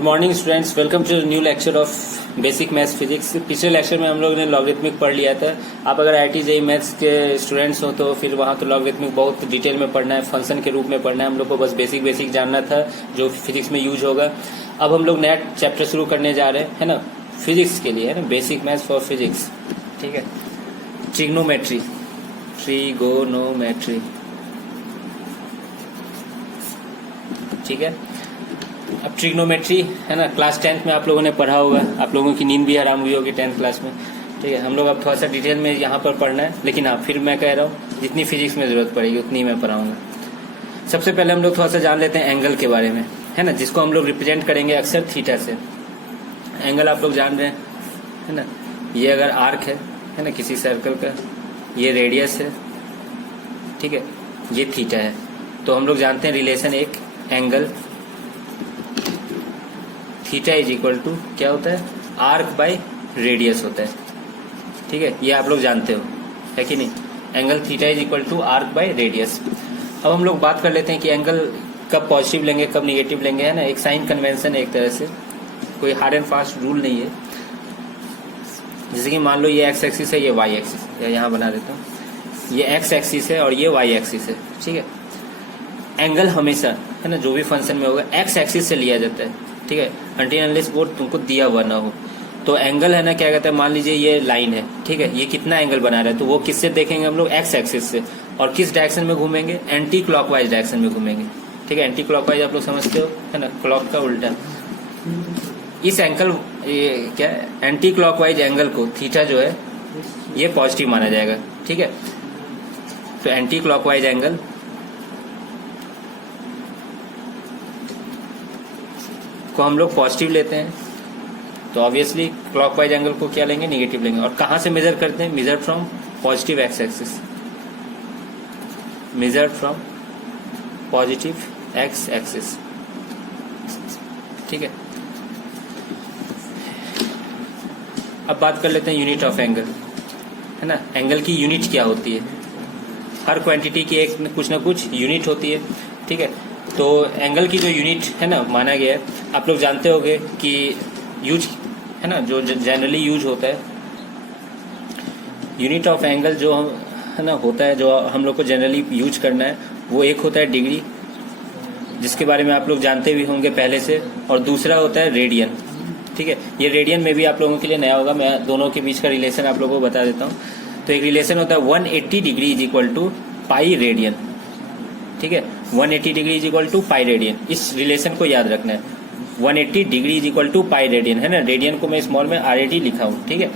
Good morning students, welcome to new lecture of basic maths physics. पिछले lecture में हम लोग ने लॉगरिथमिक पढ़ लिया था। आप अगर IIT JEE मैथ्स के स्टूडेंट्स हो तो फिर वहाँ तो लॉगरिथमिक बहुत डिटेल में पढ़ना है, फंक्शन के रूप में पढ़ना है। हम लोग को बस बेसिक जानना था जो फिजिक्स में यूज होगा। अब हम लोग नया चैप्टर शुरू करने जा रहे हैं, है ना, फिजिक्स के लिए, है ना, बेसिक मैथ्स फॉर फिजिक्स। ठीक है, ट्रिग्नोमेट्री, ठीक है। अब ट्रिग्नोमेट्री, है ना, क्लास 10th में आप लोगों ने पढ़ा होगा। आप लोगों की नींद भी हराम हुई होगी 10th क्लास में। ठीक है, हम लोग अब थोड़ा सा डिटेल में यहाँ पर पढ़ना है, लेकिन हाँ, फिर मैं कह रहा हूँ जितनी फिजिक्स में जरूरत पड़ेगी उतनी मैं पढ़ाऊंगा। सबसे पहले हम लोग थोड़ा सा जान लेते हैं एंगल के बारे में, है ना, जिसको हम लोग रिप्रेजेंट करेंगे अक्सर थीटा से। एंगल आप लोग जान रहे हैं, है ना। ये अगर आर्क है ना, किसी सर्कल का, ये रेडियस है, ठीक है, ये थीटा है। तो हम लोग जानते हैं रिलेशन एक angle theta is equal to क्या होता है, आर्क बाय रेडियस होता है। ठीक है, ये आप लोग जानते हो, है कि नहीं। Angle theta is equal to arc by radius. अब हम लोग बात कर लेते हैं कि एंगल कब पॉजिटिव लेंगे कब निगेटिव लेंगे, है ना। एक साइन कन्वेंशन है, एक तरह से कोई हार्ड एंड फास्ट रूल नहीं है। जैसे कि मान लो ये एक्स एक्सिस है, ये वाई एक्सिस, या यहाँ बना देता हूँ, ये एक्स एक्सिस है और ये वाई एक्सिस है। ठीक है, एंगल हमेशा, है ना, जो भी फंक्शन में होगा एक्स एक्सिस से लिया जाता है। ठीक है, अनटिल अनलेस वो तुमको दिया हुआ ना हो। तो एंगल, है ना, क्या कहते हैं, मान लीजिए ये लाइन है, ठीक है, ये कितना एंगल बना रहा है, तो वो किससे देखेंगे हम लोग, एक्स एक्सिस से। और किस डायरेक्शन में घूमेंगे, एंटी क्लॉकवाइज डायरेक्शन में घूमेंगे। ठीक है, एंटी क्लॉकवाइज आप लोग समझते हो, है ना, क्लॉक का उल्टा। इस एंगल क्या एंटी क्लॉकवाइज एंगल को, थीटा जो है, ये पॉजिटिव माना जाएगा। ठीक है, तो एंटी क्लॉकवाइज एंगल को हम लोग पॉजिटिव लेते हैं, तो ऑब्वियसली क्लॉकवाइज एंगल को क्या लेंगे, निगेटिव लेंगे। और कहां से मेजर करते हैं, measure from positive x axis, measure from positive x axis. ठीक है, अब बात कर लेते हैं यूनिट ऑफ एंगल, है ना। एंगल की यूनिट क्या होती है, हर क्वांटिटी की एक कुछ ना कुछ यूनिट होती है। ठीक है, तो एंगल की जो यूनिट है ना माना गया है, आप लोग जानते होंगे कि यूज, है ना, जो जनरली यूज होता है, यूनिट ऑफ एंगल जो है ना होता है, जो हम लोग को जनरली यूज करना है, वो एक होता है डिग्री, जिसके बारे में आप लोग जानते भी होंगे पहले से, और दूसरा होता है रेडियन। ठीक है, ये रेडियन में भी आप लोगों के लिए नया होगा, मैं दोनों के बीच का रिलेशन आप लोगों को बता देता हूँ। तो एक रिलेशन होता है 180 degree is equal to pi radian. ठीक है, 180 degree is equal to pi radian. इस रिलेशन को याद रखना है, 180 degree is equal to pi radian, है ना। रेडियन को मैं स्मॉल में RAD लिखा हूँ। ठीक है,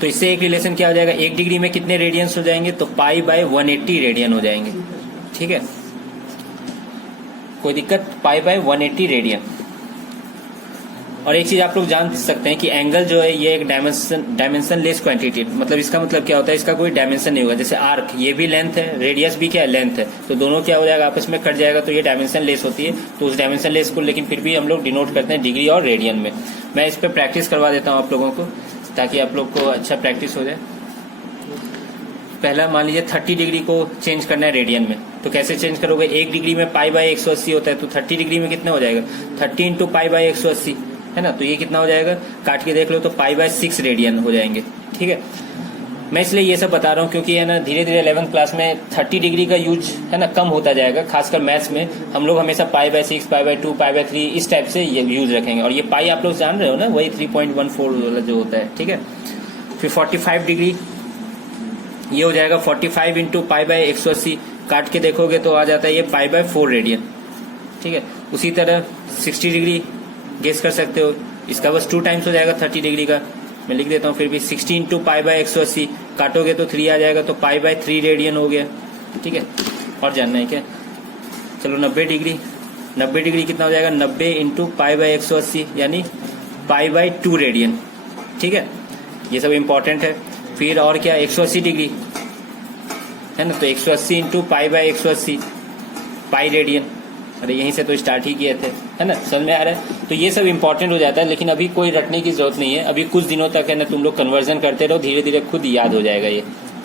तो इससे एक रिलेशन क्या हो जाएगा, एक डिग्री में कितने रेडियंस हो जाएंगे, तो पाई बाय 180 रेडियन हो जाएंगे। ठीक है, कोई दिक्कत, पाई बाय 180 रेडियन। और एक चीज आप लोग जान सकते हैं कि एंगल जो है ये एक डायमेंशन लेस क्वांटिटी, मतलब इसका मतलब क्या होता है, इसका कोई डायमेंशन नहीं होगा। जैसे आर्क, ये भी लेंथ है, रेडियस भी क्या है, लेंथ है, तो दोनों क्या हो जाएगा, आपस में कट जाएगा, तो ये डायमेंशन लेस होती है। तो उस डायमेंशन लेस को लेकिन फिर भी हम लोग डिनोट करते हैं डिग्री और रेडियन में। मैं इस पर प्रैक्टिस करवा देता हूँ आप लोगों को, ताकि आप लोग को अच्छा प्रैक्टिस हो जाए। पहला मान लीजिए 30 डिग्री को चेंज करना है रेडियन में, तो कैसे चेंज करोगे, 1 डिग्री में पाई बाय 180 होता है, तो 30 डिग्री में कितना हो जाएगा, 30 इंटू पाई बाय 180, है ना। तो ये कितना हो जाएगा, काट के देख लो, तो पाई बाय 6 रेडियन हो जाएंगे। ठीक है, मैं इसलिए ये सब बता रहा हूँ क्योंकि, है ना, धीरे धीरे 11th क्लास में 30 डिग्री का यूज, है ना, कम होता जाएगा। खासकर मैथ्स में हम लोग हमेशा pi by 6, pi by 2, pi by 3 इस टाइप से ये यूज रखेंगे। और ये पाई आप लोग जान रहे हो ना, वही 3.14 वाला जो होता है। ठीक है, फिर 45 डिग्री ये हो जाएगा 45 इंटू पाई बाय 180, काट के देखोगे तो आ जाता है ये पाई बाय 4 रेडियन। ठीक है, उसी तरह 60 डिग्री गेस कर सकते हो, इसका बस 2 टाइम्स हो जाएगा 30 डिग्री का। मैं लिख देता हूँ फिर भी, 60 इंटू पाई बाय 180, काटोगे तो 3 आ जाएगा, तो पाई बाय 3 रेडियन हो गया। ठीक है, और जानना है क्या, चलो 90 डिग्री कितना हो जाएगा, 90 इंटू पाई बाय 180 यानी पाई बाय 2 रेडियन। ठीक है, ये सब इंपॉर्टेंट है। फिर और क्या, 180 डिग्री है ना, तो 180 into pi by 180 pi radian. अरे यहीं से तो स्टार्ट ही किए थे, है ना, समझ में आ रहा है। तो ये सब इंपॉर्टेंट हो जाता है, लेकिन अभी कोई रटने की जरूरत नहीं है। अभी कुछ दिनों तक, है ना, तुम लोग कन्वर्जन करते रहो, धीरे धीरे खुद याद हो जाएगा ये।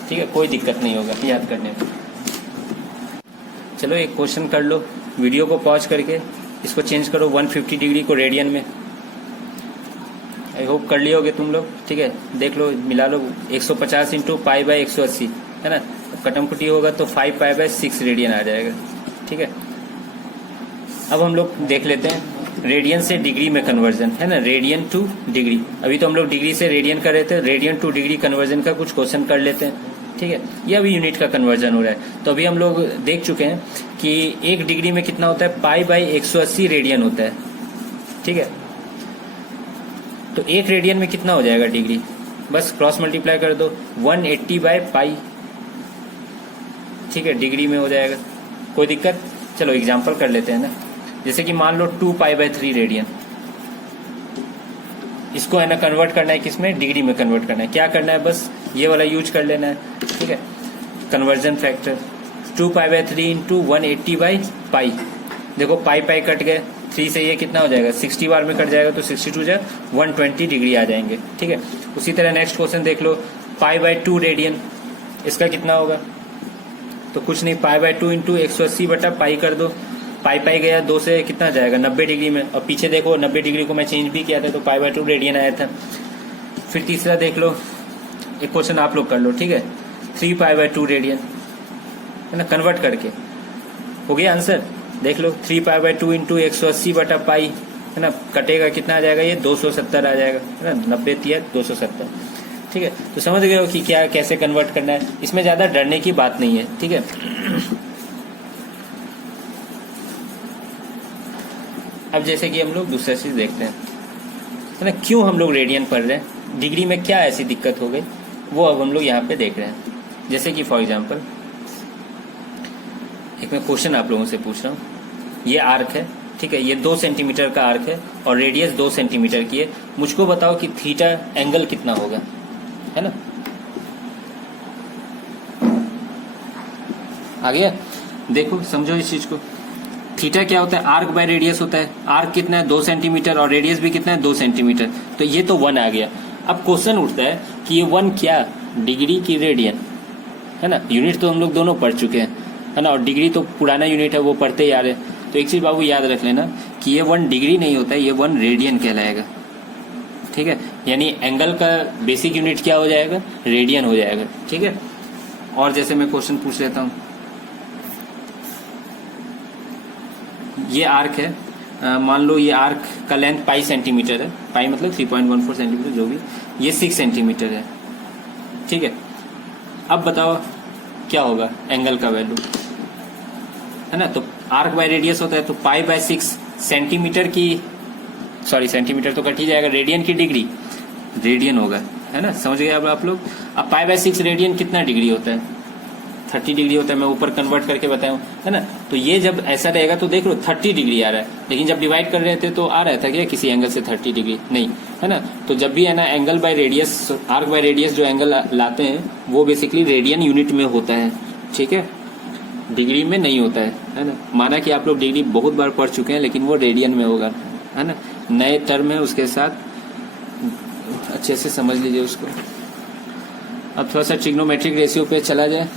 ठीक है, कोई दिक्कत नहीं होगा याद करने में। चलो एक क्वेश्चन कर लो, वीडियो को पॉज करके इसको चेंज करो 150 डिग्री को रेडियन में। आई होप कर लिए होगे तुम लोग। ठीक है, देख लो, मिला लो 150 इंटू पाई बाय 180 है ना, कटम कुटी होगा तो 5 पाई बाय 6 रेडियन आ जाएगा। ठीक है, अब हम लोग देख लेते हैं रेडियन से डिग्री में कन्वर्जन, है ना, रेडियन टू डिग्री। अभी तो हम लोग डिग्री से रेडियन कर रहे थे, रेडियन टू डिग्री कन्वर्जन का कुछ क्वेश्चन कर लेते हैं। ठीक है, ये अभी यूनिट का कन्वर्जन हो रहा है। तो अभी हम लोग देख चुके हैं कि 1 डिग्री में कितना होता है, पाई बाई 180 रेडियन होता है। ठीक है, तो 1 रेडियन में कितना हो जाएगा डिग्री, बस क्रॉस मल्टीप्लाई कर दो, 180 बाय पाई। ठीक है, डिग्री में हो जाएगा, कोई दिक्कत। चलो एग्जांपल कर लेते हैं ना, जैसे कि मान लो 2 पाई बाय 3 रेडियन, इसको है ना कन्वर्ट करना है किसमें, डिग्री में कन्वर्ट करना है। क्या करना है, बस ये वाला यूज कर लेना है। ठीक है, conversion factor 2 pi by 3 into 180 by pi. देखो पाई पाई कट गए, 3 से ये कितना हो जाएगा, 60 बार में कट जाएगा तो 62 जा 120 डिग्री आ जाएंगे। ठीक है, उसी तरह नेक्स्ट क्वेश्चन देख लो, पाई बाय 2 रेडियन, इसका कितना होगा, तो कुछ नहीं, पाई बाय 2 इंटू 180 बटा पाई कर दो, पाई पाई गया 2 से कितना जाएगा 90 डिग्री में, और पीछे देखो 90 डिग्री को मैं चेंज भी किया था तो पाई बाय 2 रेडियन आया था। फिर तीसरा देख लो, एक क्वेश्चन आप लोग कर लो। ठीक है, 3 पाई बाय 2 रेडियन, है ना, कन्वर्ट करके हो गया आंसर। देख लो 3 पाई बाय 2 इंटू 180 बटा पाई, है ना, कटेगा कितना आ जाएगा, ये 270 आ जाएगा, है ना, 90 तिया 270। ठीक है, तो समझ गए हो कि क्या कैसे कन्वर्ट करना है, इसमें ज्यादा डरने की बात नहीं है। ठीक है, अब जैसे कि हम लोग दूसरा चीज देखते हैं, है ना, क्यों हम लोग रेडियन पढ़ रहे हैं, डिग्री में क्या ऐसी दिक्कत हो गई, वो अब हम लोग यहाँ पे देख रहे हैं। जैसे कि फॉर एग्जांपल एक मैं क्वेश्चन आप लोगों से पूछ रहा हूँ, ये आर्क है, ठीक है, ये 2 सेंटीमीटर का आर्क है और रेडियस 2 सेंटीमीटर की है, मुझको बताओ कि थीटा एंगल कितना होगा, है ना, आ गया। देखो समझो इस चीज को, थीटा क्या होता है, आर्क बाय रेडियस होता है, आर्क कितना है 2 सेंटीमीटर और रेडियस भी कितना है 2 सेंटीमीटर, तो ये तो 1 आ गया। अब क्वेश्चन उठता है कि ये 1 क्या, डिग्री की रेडियन, है ना, यूनिट तो हम लोग दोनों पढ़ चुके हैं, है ना, और डिग्री तो पुराना यूनिट है वो पढ़ते ही आ रहे हैं। तो एक चीज बाबू याद रख लेना कि ये 1 डिग्री नहीं होता है, ये 1 रेडियन कहलाएगा। ठीक है, यानी एंगल का बेसिक यूनिट क्या हो जाएगा, रेडियन हो जाएगा। ठीक है, और जैसे मैं क्वेश्चन पूछ लेता हूँ, ये आर्क है, मान लो ये आर्क का लेंथ पाई सेंटीमीटर है, पाई मतलब 3.14 सेंटीमीटर जो भी, ये 6 सेंटीमीटर है। ठीक है, अब बताओ क्या होगा एंगल का वैल्यू, है ना, तो आर्क बाय रेडियस होता है तो पाई बाय 6 सेंटीमीटर की, सॉरी सेंटीमीटर तो कट ही जाएगा, रेडियन की डिग्री रेडियन होगा, है ना, समझ गए अब आप लोग। अब पाई बाय 6 रेडियन कितना डिग्री होता है, 30 डिग्री होता है, मैं ऊपर कन्वर्ट करके बताऊं, है ना, तो ये जब ऐसा रहेगा तो देख लो 30 डिग्री आ रहा है, लेकिन जब डिवाइड कर रहे थे तो आ रहा था क्या किसी एंगल से 30 डिग्री नहीं, है ना, तो जब भी है ना angle by radius, arc by radius जो एंगल लाते हैं वो बेसिकली रेडियन यूनिट में होता है। ठीक है, डिग्री में नहीं होता है ना, माना कि आप लोग डिग्री बहुत बार पढ़ चुके हैं लेकिन वो रेडियन में होगा, है ना, नए टर्म है उसके साथ अच्छे से समझ लीजिए उसको। अब थोड़ा सा ट्रिग्नोमेट्रिक रेशियो पे चला जाए,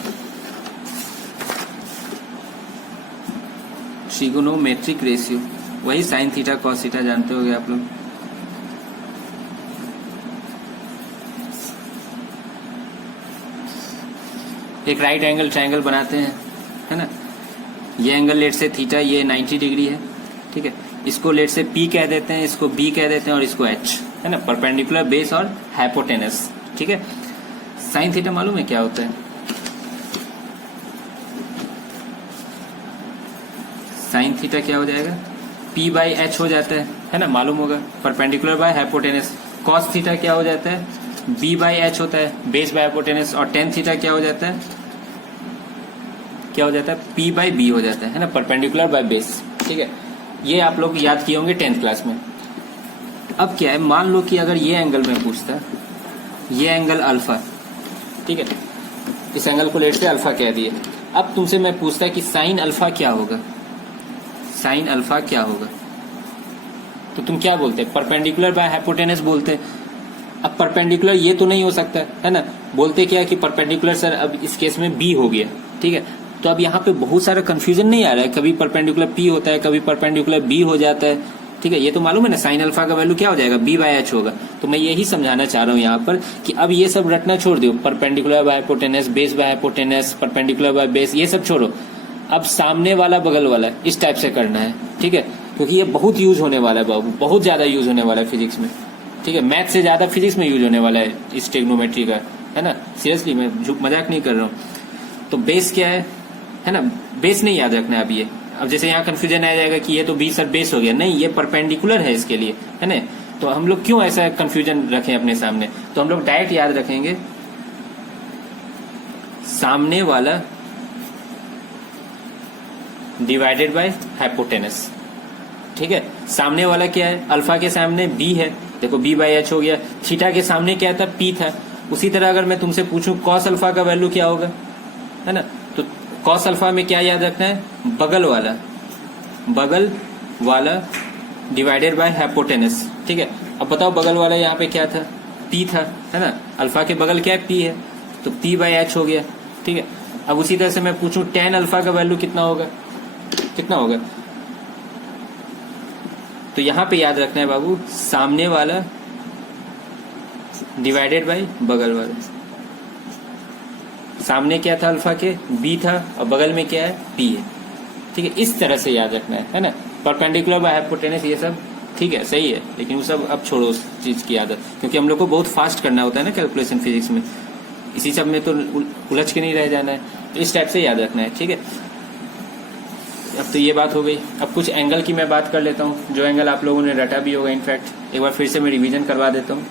ट्रिगोनोमेट्रिक रेशियो वही साइन थीटा कॉस थीटा जानते होगे आप लोग। एक राइट एंगल ट्रायंगल बनाते हैं, है ना, ये एंगल लेट से थीटा, ये 90 डिग्री है। ठीक है, इसको लेट से पी कह देते हैं, इसको बी कह देते हैं और इसको एच, है ना, परपेंडिकुलर बेस और हाइपोटेनस। ठीक है, साइन थीटा मालूम है क्या होता है, साइन थीटा क्या हो जाएगा, P बाई एच हो जाता है ना, मालूम होगा, perpendicular by hypotenuse. Cos theta क्या हो जाता है, B बाई एच होता है, बेस बाय हाइपोटेनस। और टेन थीटा क्या हो जाता है, क्या हो जाता है, P बाई बी हो जाता है ना, परपेंडिकुलर बाय बेस। ठीक है, ये आप लोग याद किए होंगे 10th क्लास में। अब क्या है, मान लो कि अगर ये एंगल में पूछता है, ये एंगल अल्फा, ठीक है, इस एंगल को लेट से अल्फा कह दिए। अब तुमसे मैं पूछता है कि साइन अल्फा क्या होगा, साइन अल्फा क्या होगा, तो तुम क्या बोलते हैं, परपेंडिकुलर बाय हाइपोटेनस बोलते हैं। अब परपेंडिकुलर ये तो नहीं हो सकता है ना, बोलते क्या कि परपेंडिकुलर सर, अब इस केस में बी हो गया। ठीक है, तो अब यहाँ पे बहुत सारा कंफ्यूजन नहीं आ रहा है, कभी परपेंडिकुलर पी होता है, कभी परपेंडिकुलर बी हो जाता ठीक है, ये तो मालूम है ना साइन अल्फा का वैल्यू क्या हो जाएगा, b बाय एच होगा। तो मैं यही समझाना चाह रहा हूँ यहाँ पर कि अब ये सब रटना छोड़ दो, perpendicular by hypotenuse, base by hypotenuse, perpendicular by base, ये सब छोड़ो। अब सामने वाला बगल वाला इस टाइप से करना है, ठीक है, क्योंकि ये बहुत यूज होने वाला है बाबू, बहुत ज्यादा यूज होने वाला है फिजिक्स में, ठीक है, मैथ से ज्यादा फिजिक्स में यूज होने वाला है इस ट्रिग्नोमेट्री का, है ना, सीरियसली मैं मजाक नहीं कर रहा हूँ। तो बेस क्या है ना, बेस नहीं याद रखना है अब ये। अब जैसे यहाँ कंफ्यूजन आ जाएगा कि ये तो बी सर बेस हो गया, नहीं, ये परपेंडिकुलर है इसके लिए, है ना। तो हम लोग क्यों ऐसा कंफ्यूजन रखें अपने सामने, तो हम लोग डायरेक्ट याद रखेंगे सामने वाला डिवाइडेड बाय हाइपोटेनस, ठीक है। सामने वाला क्या है, अल्फा के सामने बी है, देखो बी बाई एच हो गया। थीटा के सामने क्या था, पी था। उसी तरह अगर मैं तुमसे पूछूं कॉस अल्फा का वैल्यू क्या होगा, है ना, तो कॉस अल्फा में क्या याद रखना है, बगल वाला डिवाइडेड बाय हाइपोटेनस, ठीक है। अब बताओ बगल वाला यहाँ पे क्या था, पी था, है ना, अल्फा के बगल क्या है, पी है, तो पी बाई एच हो गया, ठीक है। अब उसी तरह से मैं पूछूं टेन अल्फा का वैल्यू कितना होगा, तो यहां पे याद रखना है बाबू, सामने वाला डिवाइडेड बाय बगल वाला। सामने क्या था अल्फा के, बी था, और बगल में क्या है, पी है, ठीक है। इस तरह से याद रखना है ना। परपेंडिकुलर बाय हाइपोटेनस ये सब ठीक है, सही है, लेकिन वो सब अब छोड़ो उस चीज की आदत, क्योंकि हम लोग को बहुत फास्ट करना होता है ना कैलकुलेशन फिजिक्स में, इसी सब में तो उलझ के नहीं रह जाना है। तो इस टाइप से याद रखना है, ठीक है। अब तो ये बात हो गई। अब कुछ एंगल की मैं बात कर लेता हूँ, जो एंगल आप लोगों ने रटा भी होगा, इनफैक्ट एक बार फिर से मैं रिवीजन करवा देता हूँ।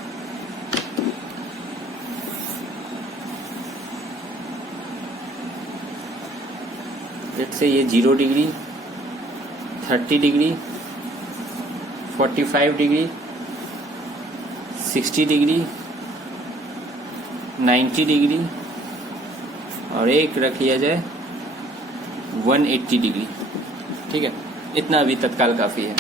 से ये 0 degree, 30 degree, 45 degree, 60 degree, 90 degree, और एक रख लिया जाए 180 डिग्री, ठीक है। इतना अभी तत्काल काफी है।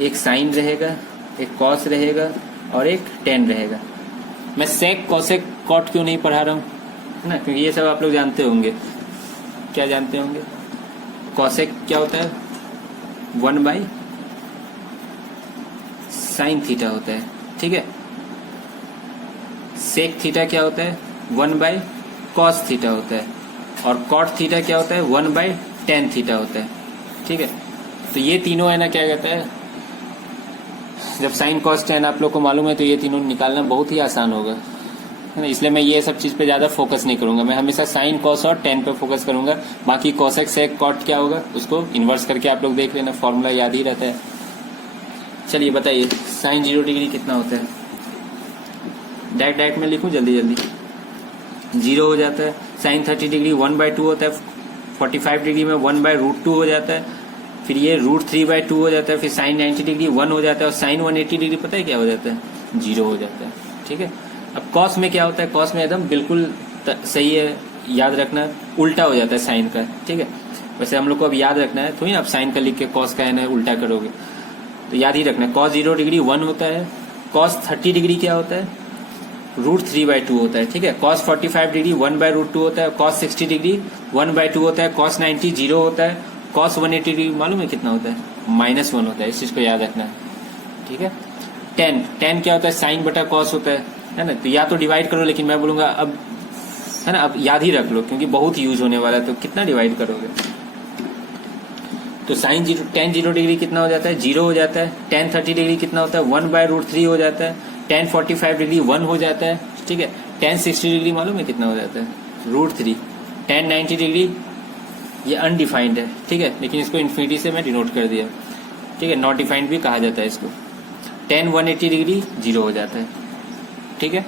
एक साइन रहेगा, एक कॉस रहेगा, और एक टेन रहेगा। मैं सेक, कॉसेक, कॉट क्यों नहीं पढ़ा रहा हूँ, है ना, क्योंकि ये सब आप लोग जानते होंगे। क्या जानते होंगे, कॉसेक क्या होता है, 1 बाई साइन थीटा होता है, ठीक है। सेक थीटा क्या होता है, 1 बाई कॉस थीटा होता है। और कॉट थीटा क्या होता है, 1 बाई टेन थीटा होता है, ठीक है। तो ये तीनों है ना, क्या कहता है, जब साइन कॉस टेन आप लोग को मालूम है तो ये तीनों निकालना बहुत ही आसान होगा, है ना। इसलिए मैं ये सब चीज पे ज्यादा फोकस नहीं करूंगा, मैं हमेशा साइन कॉस और टेन पे फोकस करूंगा। बाकी कॉसेक सेक कॉट क्या होगा उसको इन्वर्स करके आप लोग देख लेना, फॉर्मूला याद ही रहता है। चलिए बताइए, साइन 0 डिग्री कितना होता है, डायरेक्ट में लिखूं, जल्दी 0 हो जाता है। साइन 30 डिग्री 1/2 होता है, 45 डिग्री में 1/√2 हो जाता है, फिर ये √3/2 हो जाता है, फिर साइन 90 डिग्री 1 हो जाता है, और साइन 180 डिग्री पता है क्या हो जाता है, 0 हो जाता है, ठीक है। अब कॉस में क्या होता है, कॉस में एकदम बिल्कुल सही है, याद रखना, उल्टा हो जाता है साइन का, ठीक है। वैसे हम लोग को अब याद रखना है, थोड़ी आप साइन का लिख के कॉस का है ना उल्टा करोगे, तो याद ही रखना, कॉस 0 डिग्री 1 होता है, कॉस 30 डिग्री क्या होता है, √3/2 होता है, ठीक है। कॉस 45 डिग्री 1/√2 होता है, कॉस 60 डिग्री 1/2 होता है, कॉस 90 0 होता है, कॉस 180 डिग्री मालूम है कितना होता है, -1 होता है। इस चीज को याद रखना है, ठीक है। टेन क्या होता है, साइन बटा कॉस होता है ना। तो या तो डिवाइड करो, लेकिन मैं बोलूंगा अब, है ना, अब याद ही रख लो, क्योंकि बहुत यूज होने वाला है, तो कितना डिवाइड करोगे। तो साइन 0 डिग्री कितना हो जाता है, 0 हो जाता है। टेन 30 डिग्री कितना होता है, 1/√3 हो जाता है। टेन 45 डिग्री 1 हो जाता है, ठीक है। टेन 60 डिग्री मालूम है कितना हो जाता है, √3। टेन 90 डिग्री ये अनडिफाइंड है, ठीक है, लेकिन इसको इन्फिनिटी से मैं डिनोट कर दिया, ठीक है, नॉट डिफाइंड भी कहा जाता है इसको। टेन 180 डिग्री 0 हो जाता है, ठीक है।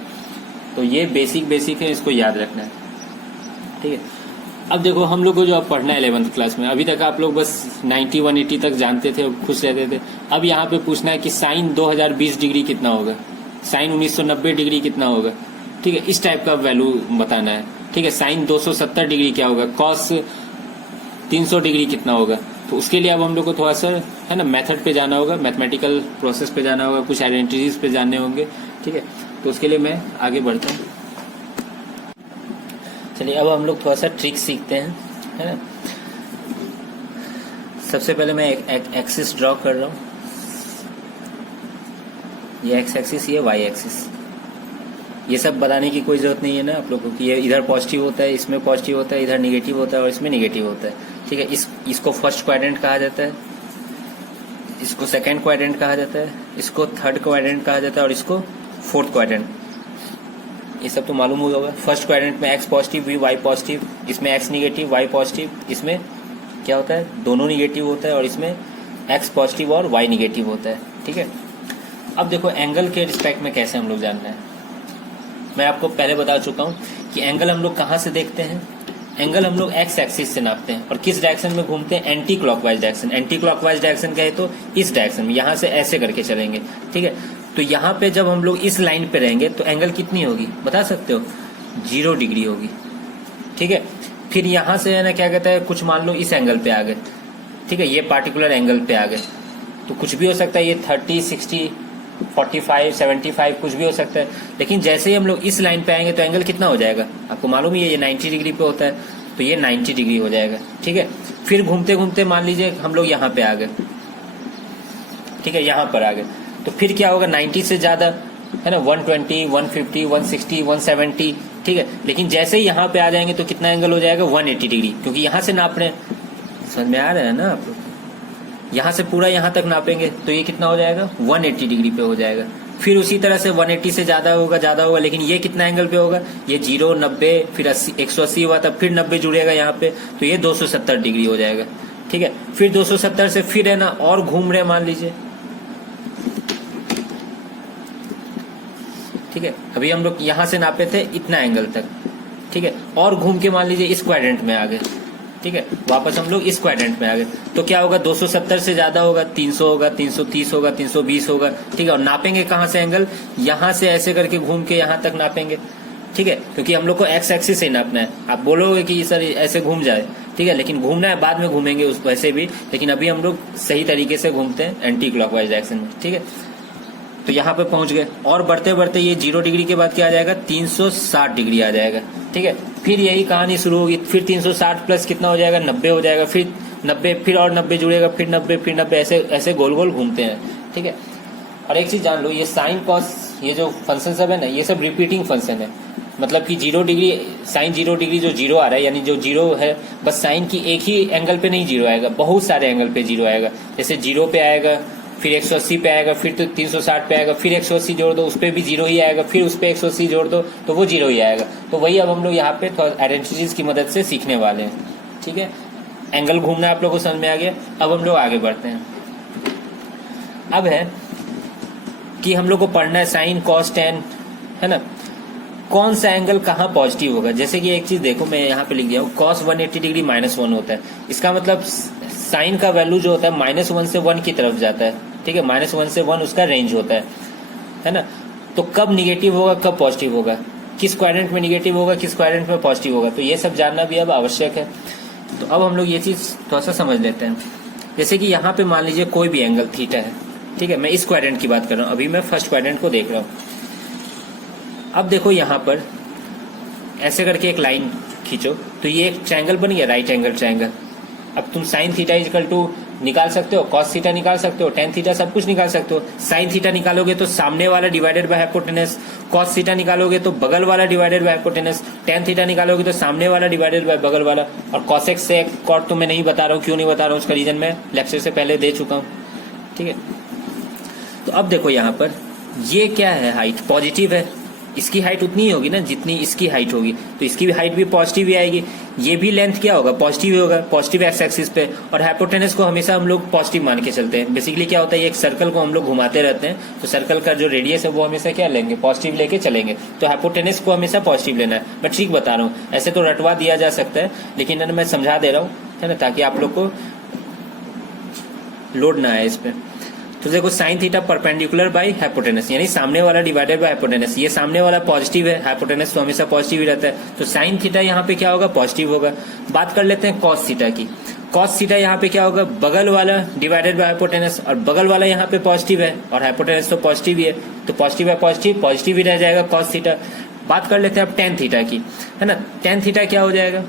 तो ये बेसिक है, इसको याद रखना है, ठीक है। अब देखो, हम लोग को जो अब पढ़ना है 11th क्लास में, अभी तक आप लोग बस 90 180 तक जानते थे और खुश रहते थे। अब यहाँ पे पूछना है कि साइन 2020 डिग्री कितना होगा, साइन 1990 डिग्री कितना होगा, ठीक है। इस टाइप का वैल्यू बताना है, ठीक है। साइन 270 डिग्री क्या होगा, कॉस 300 डिग्री कितना होगा। तो उसके लिए अब हम लोग को थोड़ा सा, है ना, मेथड पे जाना होगा, मैथमेटिकल प्रोसेस पे जाना होगा, कुछ आइडेंटिटीज पे जानने होंगे, ठीक है। तो उसके लिए मैं आगे बढ़ता हूँ। चलिए अब हम लोग थोड़ा सा ट्रिक सीखते हैं, है ना। सबसे पहले मैं एक एक्सिस ड्रॉ कर रहा हूँ, ये एक्स एक्सिस, ये वाई एक्सिस। ये सब बताने की कोई जरूरत नहीं है ना आप लोगों को कि ये इधर पॉजिटिव होता है, इसमें पॉजिटिव होता है, इधर निगेटिव होता है और इसमें निगेटिव होता है। ठीक है, इसको फर्स्ट क्वाड्रेंट कहा जाता है, इसको सेकंड क्वाड्रेंट कहा जाता है, इसको थर्ड क्वाड्रेंट कहा जाता है और इसको फोर्थ क्वाड्रेंट। ये सब तो मालूम होगा। फर्स्ट क्वाड्रेंट में एक्स पॉजिटिव, वाई पॉजिटिव, इसमें एक्स निगेटिव, वाई पॉजिटिव, इसमें क्या होता है, दोनों निगेटिव होता है और इसमें एक्स पॉजिटिव और वाई निगेटिव होता है। ठीक है, अब देखो एंगल के रिस्पेक्ट में कैसे हम लोग जानना है। मैं आपको पहले बता चुका हूं कि एंगल हम लोग कहां से देखते हैं। एंगल हम लोग एक्स एक्सिस से नापते हैं और किस डायरेक्शन में घूमते हैं, anti clockwise direction. Anti clockwise direction कहे तो इस डायरेक्शन में, यहां से ऐसे करके चलेंगे। ठीक है, तो यहाँ पे जब हम लोग इस लाइन पे रहेंगे तो एंगल कितनी होगी बता सकते हो, 0 डिग्री होगी। ठीक है, फिर यहाँ से है ना क्या कहता है, कुछ मान लो इस एंगल पे आ गए। ठीक है, ये पार्टिकुलर एंगल पे आ गए तो कुछ भी हो सकता है, ये 30, 60, 45, 75 कुछ भी हो सकता है। लेकिन जैसे ही हम लोग इस लाइन पे आएंगे तो एंगल कितना हो जाएगा, आपको मालूम ही है, ये 90 डिग्री पे होता है तो ये 90 डिग्री हो जाएगा। ठीक है, फिर घूमते घूमते मान लीजिए हम लोग यहाँ पे आ गए। ठीक है, यहाँ पर आ गए तो फिर क्या होगा, 90 से ज्यादा है ना, 120, 150, 160, 170। ठीक है, लेकिन जैसे ही यहाँ पे आ जाएंगे तो कितना एंगल हो जाएगा, 180 डिग्री, क्योंकि यहाँ से नाप रहे हैं। समझ में आ रहा है ना आप लोग, यहाँ से पूरा यहाँ तक नापेंगे तो ये कितना हो जाएगा, 180 डिग्री पे हो जाएगा। फिर उसी तरह से 180 से ज्यादा होगा, लेकिन ये कितना एंगल पे होगा, ये 0, 90, फिर 80, 180 हुआ तब फिर 90 जुड़ेगा यहाँ पे तो ये 270 डिग्री हो जाएगा। ठीक है, फिर 270 से फिर है ना और घूम रहे मान लीजिए। ठीक है, अभी हम लोग यहाँ से नापे थे इतना एंगल तक। ठीक है, और घूम के मान लीजिए इस क्वाड्रेंट में आ गए। ठीक है, वापस हम लोग इस क्वाड्रेंट में आ गए तो क्या होगा, 270 से ज्यादा होगा, 300 होगा, 330 होगा, 320 होगा। ठीक है, और नापेंगे कहाँ से एंगल, यहाँ से ऐसे करके घूम के यहाँ तक नापेंगे। ठीक है, क्योंकि हम लोग को एक्स एक्सिस से ही नापना है। आप बोलोगे कि सर ऐसे घूम जाए, ठीक है, लेकिन घूमना है बाद में घूमेंगे उस वैसे भी, लेकिन अभी हम लोग सही तरीके से घूमते हैं एंटी क्लॉकवाइज डायरेक्शन में। ठीक है, तो यहाँ पे पहुंच गए और बढ़ते बढ़ते ये 0 डिग्री के बाद क्या आ जाएगा, 360 डिग्री आ जाएगा। ठीक है, फिर यही कहानी शुरू होगी, फिर 360 प्लस कितना हो जाएगा, 90 हो जाएगा, फिर 90, फिर और 90 जुड़ेगा, फिर 90, फिर 90, ऐसे ऐसे गोल गोल घूमते हैं। ठीक है, और एक चीज जान लो, ये साइन कॉस ये जो फंक्शन सब है ना, ये सब रिपीटिंग फंक्शन है। मतलब कि 0 डिग्री साइन 0 डिग्री जो 0 आ रहा है, यानी जो 0 है, बस साइन की एक ही एंगल पे नहीं 0 आएगा, बहुत सारे एंगल पे 0 आएगा। जैसे 0 पे आएगा, फिर 180 पे आएगा, फिर तो 360 पे आएगा, फिर 180 जोड़ दो, उस पर भी 0 ही आएगा, फिर उस पर 180 जोड़ दो तो वो 0 ही आएगा। तो वही अब हम लोग यहाँ पे थोड़ा आइडेंटिटीज की मदद से सीखने वाले हैं। ठीक है, एंगल घूमना आप लोगों को समझ में आ गया। अब हम लोग आगे बढ़ते हैं। अब है कि हम लोग को पढ़ना है साइन कॉस टेन, है ना, कौन सा एंगल कहाँ पॉजिटिव होगा। जैसे कि एक चीज देखो, मैं यहाँ पे लिख दिया हूँ, कॉस 180 डिग्री -1 होता है। इसका मतलब साइन का वैल्यू जो होता है -1 से 1 की तरफ जाता है। ठीक है, -1 से 1 उसका रेंज होता है ना। तो कब निगेटिव होगा, कब पॉजिटिव होगा, किस क्वाड्रेंट में निगेटिव होगा, किस क्वाड्रेंट में पॉजिटिव होगा, तो ये सब जानना भी अब आवश्यक है। तो अब हम लोग ये चीज थोड़ा सा समझ लेते हैं। जैसे कि यहाँ पे मान लीजिए कोई भी एंगल थीटा है। ठीक है, मैं इस क्वाड्रेंट की बात कर रहा हूँ, अभी मैं फर्स्ट क्वाड्रेंट को देख रहा हूँ। अब देखो यहाँ पर ऐसे करके एक लाइन खींचो तो ये एक ट्रायंगल बन गया, राइट एंगल ट्रायंगल। अब तुम साइन थीटा इक्वल टू निकाल सकते हो, कॉस थीटा निकाल सकते हो, टेन थीटा, सब कुछ निकाल सकते हो। साइन थीटा निकालोगे तो सामने वाला divided by hypotenuse, cos theta निकालोगे तो बगल वाला divided by hypotenuse, tan theta निकालोगे तो सामने वाला डिवाइडेड बाय बगल वाला। और कॉसेक्स से कॉट तो मैं नहीं बता रहा हूँ, क्यों नहीं बता रहा हूँ, उसका रीजन मैं लेक्चर से पहले दे चुका हूँ। ठीक है, तो अब देखो यहाँ पर ये क्या है, हाइट पॉजिटिव है, इसकी हाइट उतनी ही होगी ना जितनी इसकी हाइट होगी, तो इसकी भी हाइट भी पॉजिटिव ही आएगी। ये भी लेंथ क्या होगा, पॉजिटिव ही होगा, पॉजिटिव एक्स एक्सिस पे। और हाइपोटेनस को हमेशा हम लोग पॉजिटिव मान के चलते हैं। बेसिकली क्या होता है, एक सर्कल को हम लोग घुमाते रहते हैं तो सर्कल का जो रेडियस है वो हमेशा क्या लेंगे, पॉजिटिव लेके चलेंगे। तो हाइपोटेनस को हमेशा पॉजिटिव लेना है। मैं ठीक बता रहा हूँ, ऐसे तो रटवा दिया जा सकता है, लेकिन मैं समझा दे रहा हूँ, है ना, ताकि आप लोग को लोड ना आए इस पे। तो देखो sine theta perpendicular by hypotenuse, यानी सामने वाला डिवाइडेड बाय हाइपोटेनस। ये सामने वाला पॉजिटिव है, हाइपोटेनस तो हमेशा पॉजिटिव ही रहता है, तो साइन थीटा यहाँ पे क्या होगा, पॉजिटिव होगा। बात कर लेते हैं कॉस थीटा की। कॉस थीटा यहाँ पे क्या होगा, बगल वाला डिवाइडेड बाय हाइपोटेनस, और बगल वाला यहाँ पे पॉजिटिव है और हाइपोटेनस तो पॉजिटिव ही है, तो पॉजिटिव है पॉजिटिव, पॉजिटिव ही रह जाएगा कॉस थीटा। बात कर लेते हैं अब टेन थीटा की, है ना। टेन थीटा क्या हो जाएगा,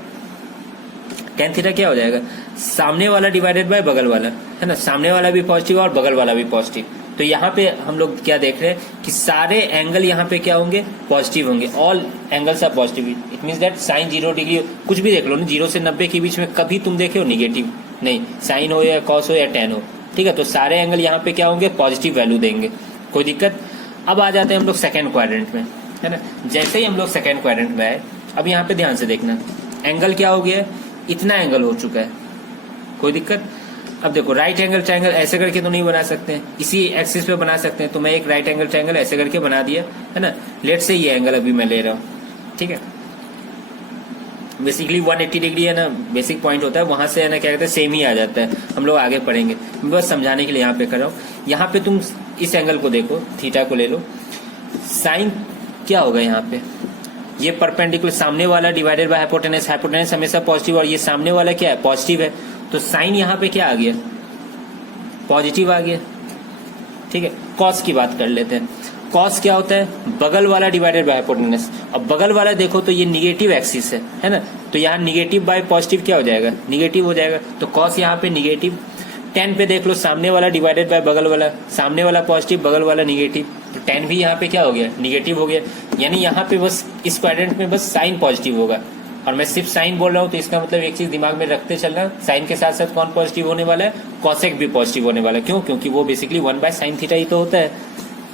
टेन थीटा क्या हो जाएगा, सामने वाला डिवाइडेड बाय बगल वाला, है ना, सामने वाला भी पॉजिटिव और बगल वाला भी पॉजिटिव, तो यहाँ पे हम लोग क्या देख रहे हैं कि सारे एंगल यहाँ पे क्या होंगे, पॉजिटिव होंगे, all angles are positive. It means that sine 0 degree कुछ भी देख लो ना, 0 से 90 के बीच में कभी तुम देखे हो निगेटिव नहीं, साइन हो या कॉस हो या टेन हो, ठीक है। तो सारे एंगल यहाँ पे क्या होंगे, पॉजिटिव वैल्यू देंगे, कोई दिक्कत। अब आ जाते हैं हम लोग सेकेंड क्वाड्रेंट में, है ना। जैसे ही हम लोग सेकेंड क्वाड्रेंट में आए, अब यहाँ पे ध्यान से देखना, एंगल क्या हो गया है, इतना एंगल हो चुका है, कोई दिक्कत। अब देखो राइट एंगल ट्रायंगल ऐसे करके तो नहीं बना सकते हैं, इसी एक्सिस पे बना सकते हैं। तो मैं एक राइट एंगल ट्रायंगल ऐसे करके बना दिया, है ना। लेट से ये एंगल अभी मैं ले रहा हूँ, ठीक है। बेसिकली 180 डिग्री है ना, बेसिक पॉइंट होता है, वहां से है ना क्या कहते हैं सेम ही आ जाता है। हम लोग आगे पढ़ेंगे, मैं बस समझाने के लिए यहाँ पे कर रहा हूँ। यहाँ पे तुम इस एंगल को देखो, थीटा को ले लो, साइन क्या होगा यहाँ पे, ये परपेंडिकुलर सामने वाला डिवाइडेड बाय हाइपोटेनस, हाइपोटेनस हमेशा पॉजिटिव और ये सामने वाला क्या है, पॉजिटिव है। तो साइन यहाँ पे क्या आ गया, पॉजिटिव आ गया, ठीक है। कॉस की बात कर लेते हैं। कॉस क्या होता है, बगल वाला डिवाइडेड बाय हाइपोटेनस। अब बगल वाला देखो तो ये निगेटिव एक्सिस है ना, तो यहाँ निगेटिव बाय पॉजिटिव क्या हो जाएगा, निगेटिव हो जाएगा। तो कॉस यहाँ पे निगेटिव। टेन पे देख लो, सामने वाला डिवाइडेड बाय बगल वाला, सामने वाला पॉजिटिव बगल वाला निगेटिव, तो टेन भी यहाँ पे क्या हो गया, निगेटिव हो गया। यानी यहाँ पे बस इस क्वाड्रेंट में बस साइन पॉजिटिव होगा। और मैं सिर्फ साइन बोल रहा हूँ तो इसका मतलब एक चीज दिमाग में रखते चलना, साइन के साथ साथ कौन पॉजिटिव होने वाला है, कॉसेक भी पॉजिटिव होने वाला है। क्यों, क्योंकि वो बेसिकली 1/sin थीटा ही तो होता है,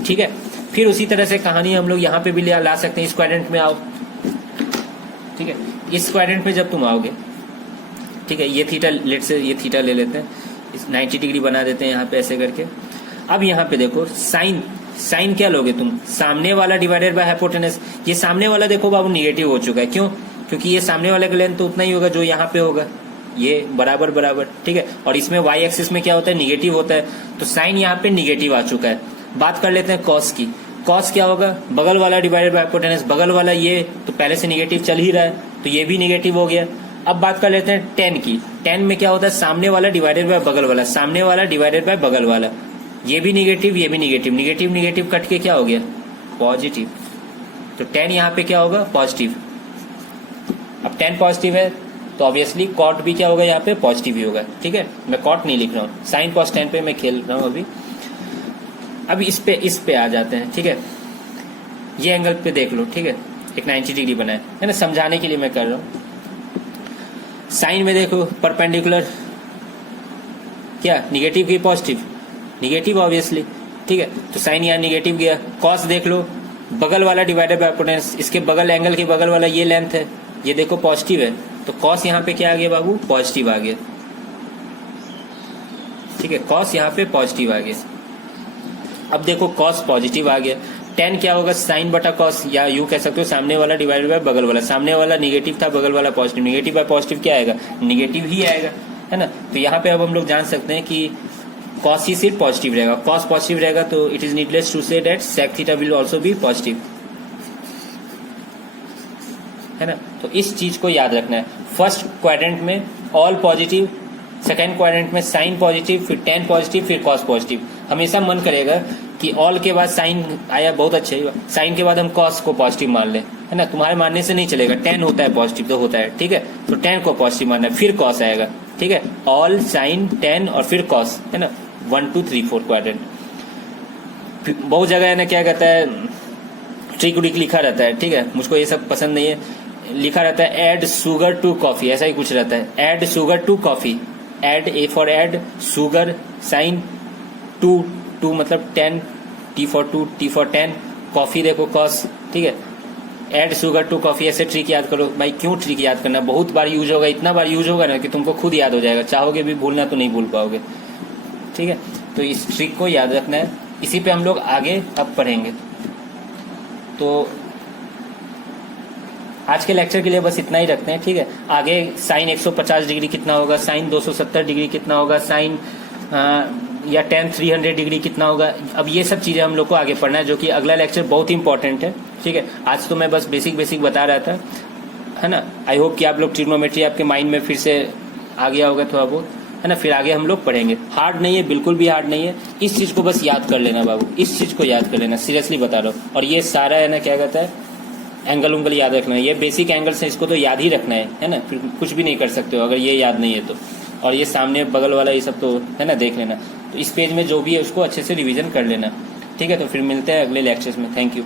ठीक है। फिर उसी तरह से कहानी हम लोग यहाँ पे भी ला सकते हैं। इस क्वाड्रेंट में आओ, ठीक है। इस क्वाड्रेंट में जब तुम आओगे, ठीक है, ये थीटा लेट से ये थीटा ले लेते हैं, 90 डिग्री बना देते हैं यहाँ पे ऐसे करके। अब यहाँ पे देखो साइन, साइन क्या लोगे तुम, सामने वाला डिवाइडेड बाय हाइपोटेनस। ये सामने वाला देखो बाबू निगेटिव हो चुका है, क्यों, क्योंकि ये सामने वाले का लेंथ तो उतना ही होगा जो यहाँ पे होगा, ये बराबर बराबर, ठीक है। और इसमें वाई एक्सिस में क्या होता है, निगेटिव होता है, तो साइन यहाँ पे निगेटिव आ चुका है। बात कर लेते हैं कॉस की। कॉस क्या होगा, बगल वाला डिवाइडेड बाय हाइपोटेनस, बगल वाला ये तो पहले से निगेटिव चल ही रहा है, तो ये भी निगेटिव हो गया। अब बात कर लेते हैं टेन की। टेन में क्या होता है, सामने वाला डिवाइडेड बाय बगल वाला, सामने वाला डिवाइडेड बाय बगल वाला, ये भी निगेटिव ये भी निगेटिव, निगेटिव निगेटिव कट के क्या हो गया, पॉजिटिव। तो टेन यहाँ पे क्या होगा, पॉजिटिव। अब 10 पॉजिटिव है तो ऑब्वियसली कॉट भी क्या होगा, यहाँ पे पॉजिटिव ही होगा, ठीक है। मैं कॉट नहीं लिख रहा हूँ, साइन कॉस 10 पे मैं खेल रहा हूँ अभी। अब इस पे आ जाते हैं, ठीक है। ये एंगल पे देख लो, ठीक है, एक 90 डिग्री बना है ना, समझाने के लिए मैं कर रहा हूँ। साइन में देखो परपेंडिकुलर क्या, निगेटिव की पॉजिटिव, निगेटिव ऑब्वियसली, ठीक है। तो साइन यहाँ निगेटिव गया। कॉस देख लो, बगल वाला डिवाइडेड बाय हाइपोटेनस, इसके बगल एंगल के बगल वाला ये लेंथ है, ये देखो पॉजिटिव है, तो कॉस यहाँ पे क्या आ गया बाबू, पॉजिटिव आ गया, ठीक है। कॉस यहाँ पे पॉजिटिव आ गया। अब देखो कॉस पॉजिटिव आ गया, टेन क्या होगा, साइन बटा कॉस, या यूं कह सकते हो सामने वाला डिवाइडेड बाय बगल वाला, सामने वाला निगेटिव था बगल वाला पॉजिटिव, निगेटिव बाय पॉजिटिव क्या आएगा, निगेटिव ही आएगा, है ना। तो यहाँ पे अब हम लोग जान सकते हैं कि कॉस ही सिर्फ पॉजिटिव रहेगा, कॉस पॉजिटिव रहेगा, तो it is needless to say that sec theta will also be positive, है ना। तो इस चीज को याद रखना है। फर्स्ट क्वाड्रेंट में ऑल पॉजिटिव, सेकेंड क्वाड्रेंट में साइन पॉजिटिव, फिर टेन पॉजिटिव, फिर कॉस पॉजिटिव। हमेशा मन करेगा कि ऑल के बाद साइन आया, बहुत अच्छा ही, साइन के बाद हम कॉस को पॉजिटिव मान लें, है ना। तुम्हारे मानने से नहीं चलेगा, टेन होता है पॉजिटिव तो होता है, ठीक है। तो टेन को पॉजिटिव मानना है, फिर कॉस आएगा, ठीक है। ऑल, साइन, टेन और फिर कॉस, है ना। 1 2 3 4 क्वाड्रेंट। बहुत जगह है ना क्या कहता है, ट्रिक उरिक लिखा रहता है, ठीक है, मुझको ये सब पसंद नहीं है। लिखा रहता है ऐड शुगर टू कॉफी, ऐसा ही कुछ रहता है, add sugar to coffee, add a for add, sugar, sine, to मतलब 10, T for 2, T for 10, coffee देखो कॉस, ठीक है। ऐड शुगर टू कॉफी, ऐसे ट्रिक याद करो भाई। क्यों ट्रिक याद करना, बहुत बार यूज होगा, इतना बार यूज होगा ना कि तुमको खुद याद हो जाएगा, चाहोगे भी भूलना तो नहीं भूल पाओगे, ठीक है। तो इस ट्रिक को याद रखना है, इसी पे हम लोग आगे अब पढ़ेंगे। तो आज के लेक्चर के लिए बस इतना ही रखते हैं, ठीक है। आगे साइन 150 डिग्री कितना होगा, साइन 270 डिग्री कितना होगा, साइन या टेन 300 डिग्री कितना होगा, अब ये सब चीजें हम लोग को आगे पढ़ना है, जो कि अगला लेक्चर बहुत इंपॉर्टेंट है, ठीक है। आज तो मैं बस बेसिक बता रहा था, है ना। आई होप कि आप लोग ट्रिग्नोमेट्री आपके माइंड में फिर से आ गया होगा थोड़ा बहुत, है ना। फिर आगे हम लोग पढ़ेंगे, हार्ड नहीं है, बिल्कुल भी हार्ड नहीं है। इस चीज को बस याद कर लेना बाबू, इस चीज को याद कर लेना, सीरियसली बता रहा हूँ। और ये सारा है ना क्या कहता है, एंगल उंगल याद रखना है, ये बेसिक एंगल्स है, इसको तो याद ही रखना है ना। फिर कुछ भी नहीं कर सकते हो अगर ये याद नहीं है तो, और ये सामने बगल वाला ये सब तो है ना, देख लेना। तो इस पेज में जो भी है उसको अच्छे से रिवीजन कर लेना। ठीक है, तो फिर मिलते हैं अगले लेक्चर्स में। Thank you.